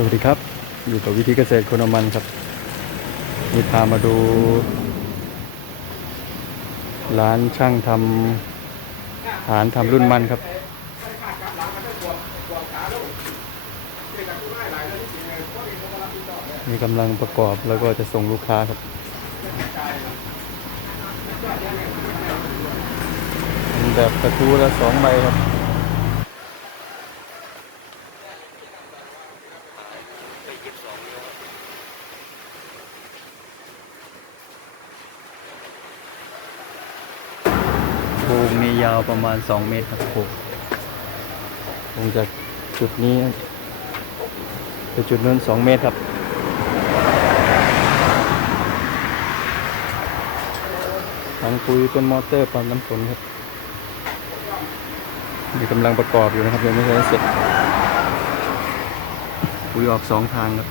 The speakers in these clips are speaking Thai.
สวัสดีครับ อยู่กับวิธีเกษตรคนมันครับนี่พามาดู ร้านช่างทำฐานทำรุ่นมันครับ มีกำลังประกอบแล้วก็จะส่งลูกค้าครับแบบกระทู้ละสองใบครับ พงนี่ยาวประมาณ 2 เมตรครับโพรงโพรงจากจุดนี้ไปจุดนู้น 2 เมตรครับ ถังปุ๋ยเป็นมอเตอร์ปั๊มน้ำฝนครับมีกำลังประกอบอยู่นะครับยังไม่เสร็จปุ๋ยออกสองทางครับ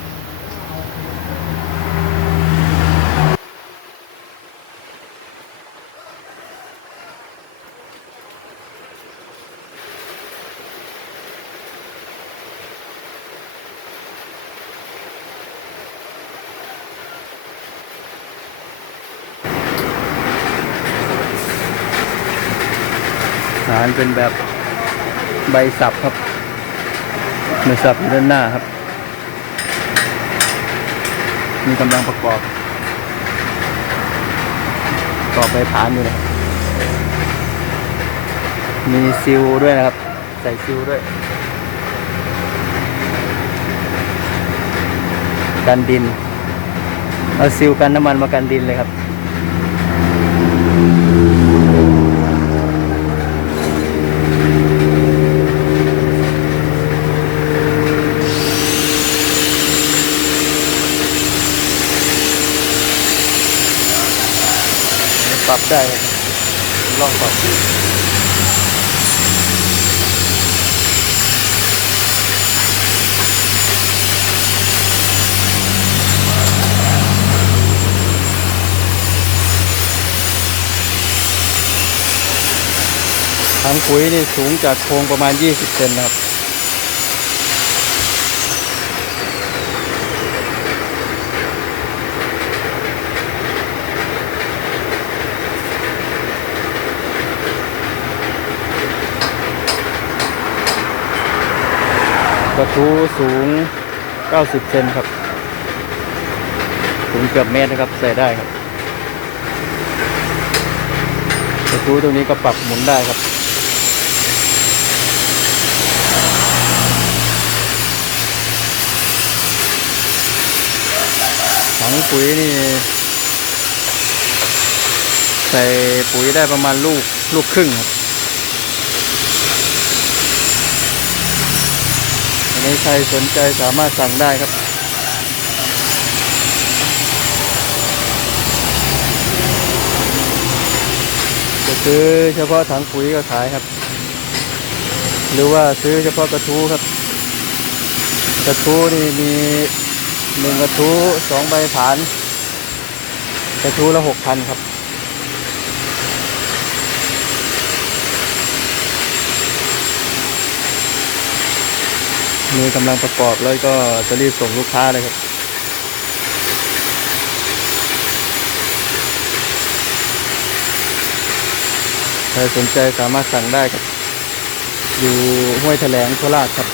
ฐานเป็นแบบใบสับครับใบสับอยู่ด้านหน้าครับ มีกำลังประกอบประกอบใบฐานอยู่นะมีซิลด้วยนะครับ ใส่ซิลด้วย กันดิน เอาซิลกันน้ำมันมากันดินเลยครับ รับได้ครับลองปรับดูถังปุ๋ยนี่สูงจากโครงประมาณ 20 เซนนะครับ กระทู้สูง 90 เซนครับ สูงเกือบเมตรนะครับ ใส่ได้ครับ กระทู้ตรงนี้ก็ปรับหมุนได้ครับถังปุ๋ยนี่ ใส่ปุ๋ยได้ประมาณลูก ลูกครึ่งครับ ใครสนใจสามารถสั่งได้ครับ จะซื้อเฉพาะถังปุ๋ยก็ขายครับ หรือว่าซื้อเฉพาะกระทู้ครับ กระทู้นี่มีหนึ่งกระทู้สองใบผาน กระทู้ละหกพันครับ มีกำลังประกอบแล้วก็จะรีบส่งลูกค้าเลยครับใครสนใจสามารถสั่งได้ครับ อยู่ห้วยแถลงโคราชครับ